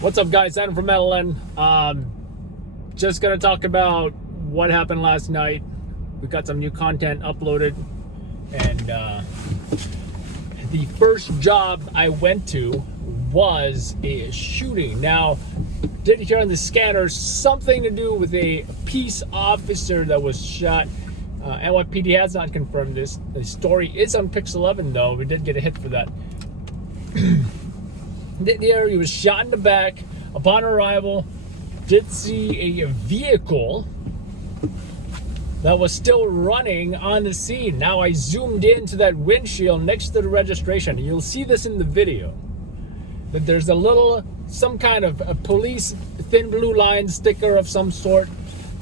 What's up, guys? Adam from Medellin. Just gonna talk about what happened last night. We got some new content uploaded, and the first job I went to was a shooting. Now, did hear on the scanner something to do with a peace officer that was shot. NYPD has not confirmed this. The story is on Pix11, though. We did get a hit for that. There, he was shot in the back. Upon arrival, did see a vehicle that was still running on the scene. Now I zoomed into that windshield next to the registration. You'll see this in the video. That there's some kind of a police thin blue line sticker of some sort.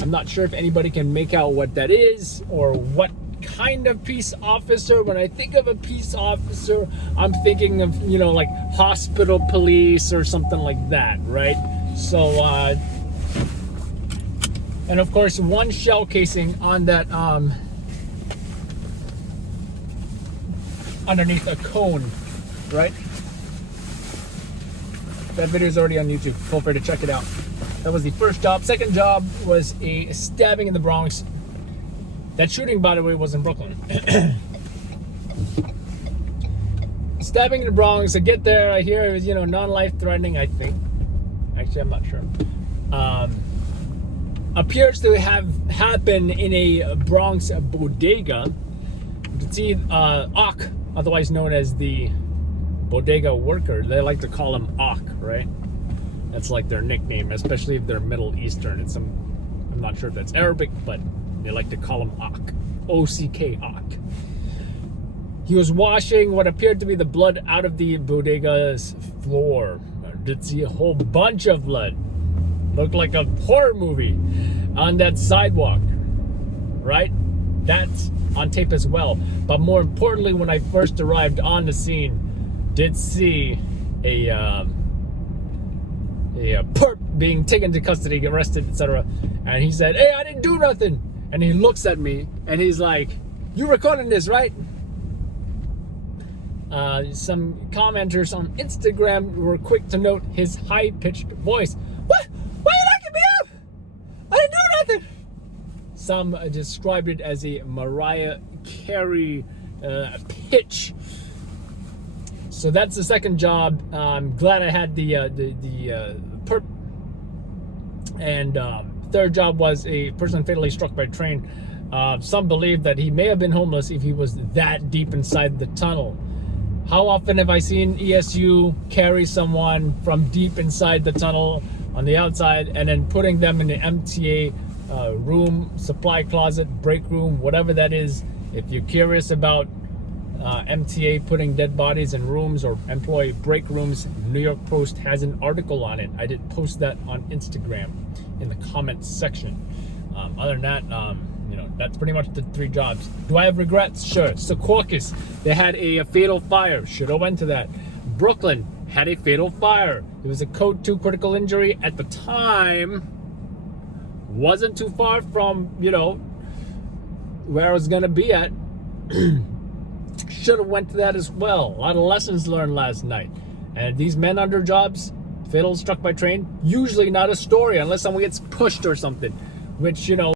I'm not sure if anybody can make out what that is or what kind of peace officer. When I think of a peace officer, I'm thinking of, like hospital police or something like that, right? So, and of course, one shell casing on that, underneath a cone, right? That video is already on YouTube. Feel free to check it out. That was the first job. Second job was a stabbing in the Bronx. That shooting, by the way, was in Brooklyn. Stabbing in the Bronx. I get there, I hear it was, non-life threatening, I think. Actually, I'm not sure. Appears to have happened in a Bronx bodega. You can see Ak, otherwise known as the bodega worker. They like to call him Ak, right? That's like their nickname, especially if they're Middle Eastern. I'm not sure if that's Arabic, but they like to call him Ak. O-C-K, Ak. He was washing what appeared to be the blood out of the bodega's floor. I did see a whole bunch of blood. Looked like a horror movie on that sidewalk, right? That's on tape as well. But more importantly, when I first arrived on the scene, did see a perp being taken to custody, arrested, etc. And he said, "Hey, I didn't do nothing." And he looks at me and he's like, "You recording this, right?" Some commenters on Instagram were quick to note his high-pitched voice. "What? Why are you locking me up? I didn't do nothing." Some described it as a Mariah Carey pitch. So that's the second job. I'm glad I had the perp. And third job was a person fatally struck by a train. Some believe that he may have been homeless if he was that deep inside the tunnel. How often have I seen ESU carry someone from deep inside the tunnel on the outside and then putting them in the MTA room, supply closet, break room, whatever that is. If you're curious about MTA putting dead bodies in rooms or employee break rooms, New York Post has an article on it. I did post that on Instagram in the comments section. Other than that, that's pretty much the three jobs. Do I have regrets? Sure. Secaucus, they had a fatal fire. Should have went to that. Brooklyn had a fatal fire. It was a code 2 critical injury at the time. Wasn't too far from, where I was gonna be at. Should have went to that as well. A lot of lessons learned last night. And these men under jobs, fatal struck by train, usually not a story unless someone gets pushed or something, which,